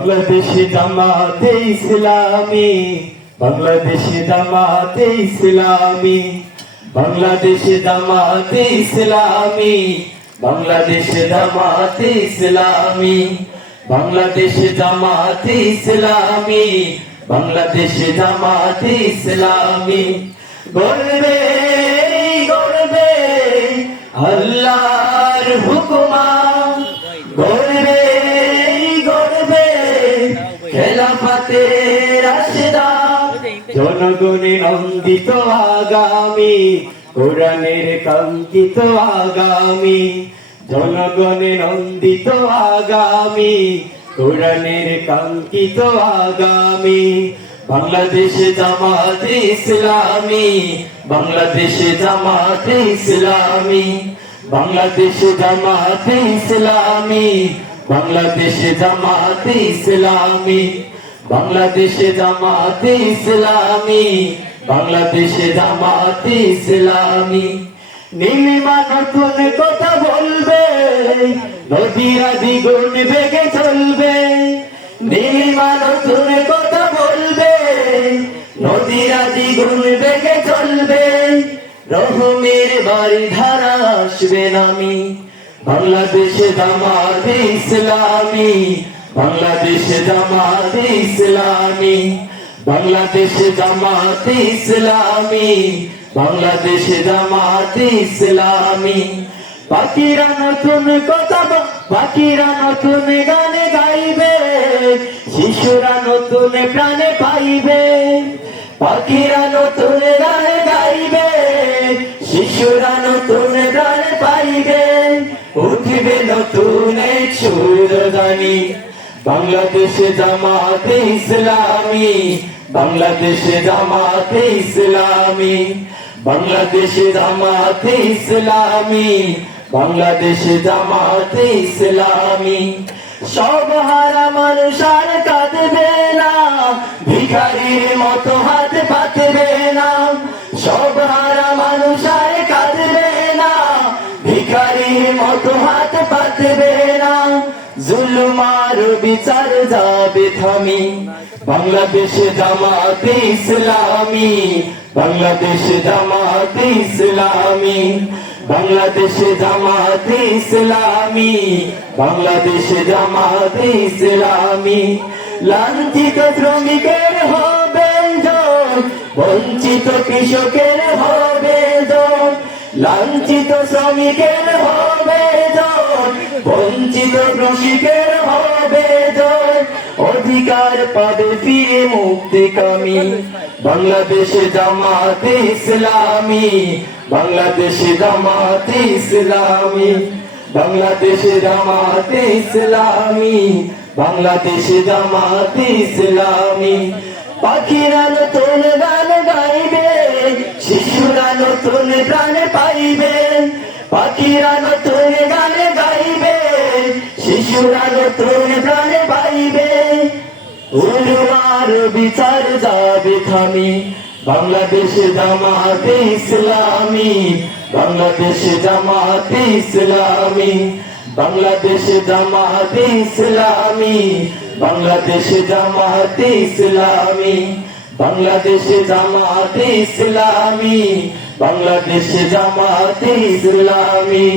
বাংলাদেশে জামাতে ইসলামী, বাংলাদেশে জামাতে ইসলামী, বাংলাদেশে জামাতে ইসলামী, বাংলাদেশে জামাতে ইসলামী, বাংলাদেশে জামাতে ইসলামী, বাংলাদেশে জামাতে ইসলামী। গর্বে গর্বে আল্লাহর হুকুমা, গর্বে গর্বে খেলাফতে রাশেদা, জনগণে নন্দিত আগামী, কোরআনের কাঙ্ক্ষিত আগামী, জনগণে নন্দিত আগামী, কোরআনের কাঙ্ক্ষিত আগামী। বাংলাদেশে জামাতে ইসলামী, বাংলাদেশে জামাতে ইসলামী, বাংলাদেশে জামাতে ইসলামী, বাংলাদেশে জামাতে ইসলামী, বাংলাদেশে জামাতে ইসলামী, বাংলাদেশে জামাতে ইসলামী। নীলিমা নতুন কথা বলবে, নদীরা দ্বিগুণ বেগে চলবে, নীলিমা নতুন কথা বলবে, নদীরা দ্বিগুণ বেগে চলবে, রহমের বাড়ি ধারা আসবে নামি। বাংলাদেশে জামাতে ইসলামী, বাংলাদেশে জামাতে ইসলামী, বাংলাদেশে জামাতে ইসলামী, বাংলাদেশে জামাতে ইসলামী। পাখিরা নতুন কথা, পাখিরা নতুন গানে গাইবে, শিশুরা নতুন প্রাণে পাইবে, পাখিরা নতুন গানে গাইবে, শিশুরা নতুন প্রাণে পাইবে, উঠবে নতুন এক সূর্যদানি। বাংলাদেশে জামাতে ইসলামী, বাংলাদেশে জামাতে ইসলামী, বাংলাদেশে জামাতে ইসলামী, বাংলাদেশে জামাতে ইসলামী। সব হারা মানুষ আর কাঁদবে না, ভিখারির মতো হাত পাতবে না, সব হারা মানুষ আর কাঁদবে না, ভিখারির মতো হাত পাতবে না, জুলুম আর বিচার যাবে থামি। বাংলাদেশে জামাতে ইসলামী, বাংলাদেশে জামাতে ইসলামী, বাংলাদেশে জামাতে ইসলামী, বাংলাদেশে জামাতে ইসলামী। লাঞ্ছিত শ্রমিকের হবে জয়, বঞ্চিত কৃষকের হবে জয়, লাঞ্ছিত শ্রমিকের হবে জয়, বঞ্চিত কৃষকের হবে জয়, অধিকার পাবে ফিরে মুক্তিকামী। বাংলাদেশে জামাতে ইসলামী, বাংলাদেশে জামাতে ইসলামী, বাংলাদেশে জামাতে ইসলামী, বাংলাদেশে জামাতে ইসলামী। পাখিরা নতুন গান গাইবে, শিশুরা নতুন প্রাণ পাইবে, পাখিরা নতুন গান গাইবে, শিশুরা নতুন প্রাণ পাইবে, উলুমার বিচার যাবে থামি। বাংলাদেশে জামাতে ইসলামী, বাংলাদেশে জামাতে ইসলামী, বাংলাদেশে জামাতে ইসলামী, বাংলাদেশে জামাতে ইসলামী, বাংলাদেশে জামাতে ইসলামী, বাংলাদেশে জামাতে ইসলামী।